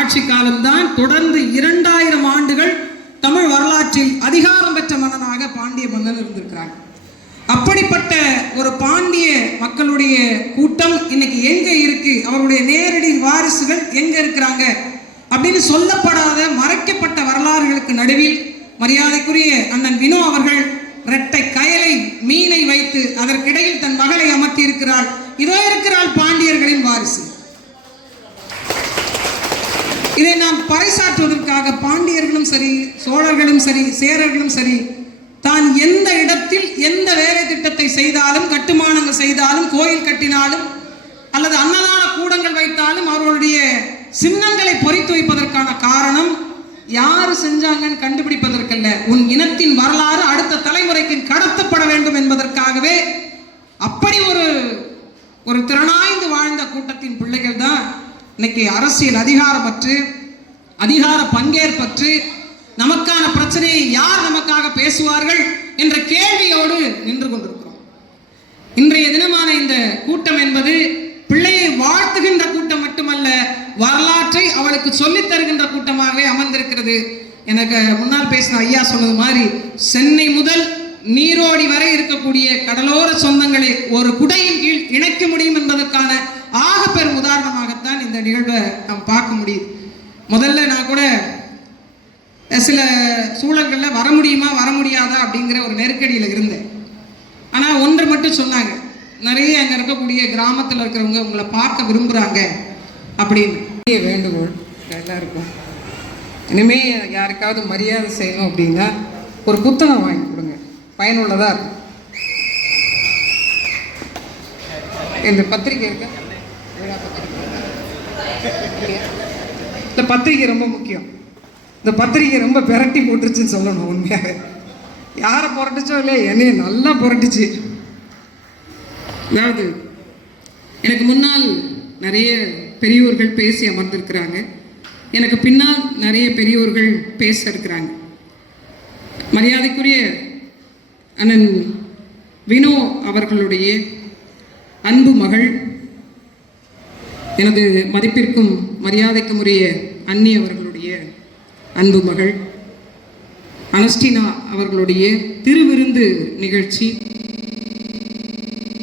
ஆட்சி காலம்தான் தொடர்ந்து 2000 ஆண்டுகள் தமிழ் வரலாற்றில் அதிகாரம் பெற்ற மன்னனாக பாண்டிய மன்னன் இருந்திருக்கிறாங்க. அப்படிப்பட்ட ஒரு பாண்டிய மக்களுடைய கூட்டம் இன்னைக்கு எங்க இருக்கு, அவருடைய நேரடி வாரிசுகள் எங்க இருக்கிறாங்க அப்படின்னு சொல்லப்படாத மறைக்கப்பட்ட வரலாறுகளுக்கு நடுவில் மரியாதைக்குரிய அண்ணன் வினோ அவர்கள் இரட்டை கயலை மீனை வைத்து அதற்கிடையில் தன் மகளை அமர்த்தி இருக்கிறாள். இதோ இருக்கிறாள் பாண்டியர்களின் வாரிசு. இதை நாம் பறைசாற்றுவதற்காக பாண்டியர்களும் சரி, சோழர்களும் சரி, சேரர்களும் சரி, தான் எந்த இடத்தில் எந்த வேலை திட்டத்தை செய்தாலும், கட்டுமானங்கள் செய்தாலும், கோயில் கட்டினாலும் அல்லது அன்னதான கூடங்கள் வைத்தாலும் அவர்களுடைய சின்னங்களை பொறித்து வைப்பதற்கான காரணம் யாரு செஞ்சாங்கன்னு கண்டுபிடிப்பதற்கல்ல, உன் இனத்தின் வரலாறு அடுத்த தலைமுறைக்கு கடத்தப்பட வேண்டும் என்பதற்காகவே. அப்படி ஒரு திறனாய்ந்து வாழ்ந்த கூட்டத்தின் பிள்ளைகள் தான் இன்னைக்கு அரசியல் அதிகாரப்பற்று, அதிகார பங்கேற்பற்று, நமக்கான பிரச்சனையை யார் நமக்காக பேசுவார்கள் என்ற கேள்வியோடு நின்று கொண்டிருக்கிறோம். இன்றைய தினமான இந்த கூட்டம் என்பது பிள்ளையை வாழ்த்துகின்ற கூட்டம் மட்டுமல்ல, வரலாற்றை அவளுக்கு சொல்லித் தருகின்ற கூட்டமாகவே அமர்ந்திருக்கிறது. எனக்கு முன்னால் பேசின ஐயா சொன்னது மாதிரி சென்னை முதல் நீரோடி வரை இருக்கக்கூடிய கடலோர சொந்தங்களை ஒரு குடையின் கீழ் இணைக்க முடியும் என்பதற்கான ஆக பெரும் உதாரணமாகத்தான் இந்த நிகழ்வை நாம் பார்க்க முடியுது. முதல்ல நான் கூட சில சூழல்களில் வர முடியுமா வர முடியாதா அப்படிங்கிற ஒரு நெருக்கடியில் இருந்தேன். ஆனால் ஒன்று மட்டும் சொன்னாங்க, நிறைய அங்கே இருக்கக்கூடிய கிராமத்தில் இருக்கிறவங்க உங்களை பார்க்க விரும்புகிறாங்க அப்படின்னு. வேண்டுகோள் எல்லாருக்கும், இனிமேல் யாருக்காவது மரியாதை செய்யணும் அப்படின்னா ஒரு புத்தகம் வாங்கி கொடுங்க, பயனுள்ளதாக இருக்கும். இந்த பத்திரிக்கை இருக்க இந்த பத்திரிக்கை ரொம்ப முக்கியம். இந்த பத்திரிக்கை ரொம்ப பெரட்டி போட்டுருச்சுன்னு சொல்லணும். உண்மையாக யாரை புரட்டுச்சோ இல்லையா, என்னைய நல்லா புரட்டுச்சு. அதாவது எனக்கு முன்னால் நிறைய பெரியோர்கள் பேசி அமர்ந்திருக்கிறாங்க, எனக்கு பின்னால் நிறைய பெரியோர்கள் பேச இருக்கிறாங்க. மரியாதைக்குரிய அண்ணன் வினோ அவர்களுடைய அன்பு மகள், எனது மதிப்பிற்கும் மரியாதைக்கும் உரிய அன்னி அவர்களுடைய அன்பு மகள் அனஸ்டினா அவர்களுடைய திருவிருந்து நிகழ்ச்சி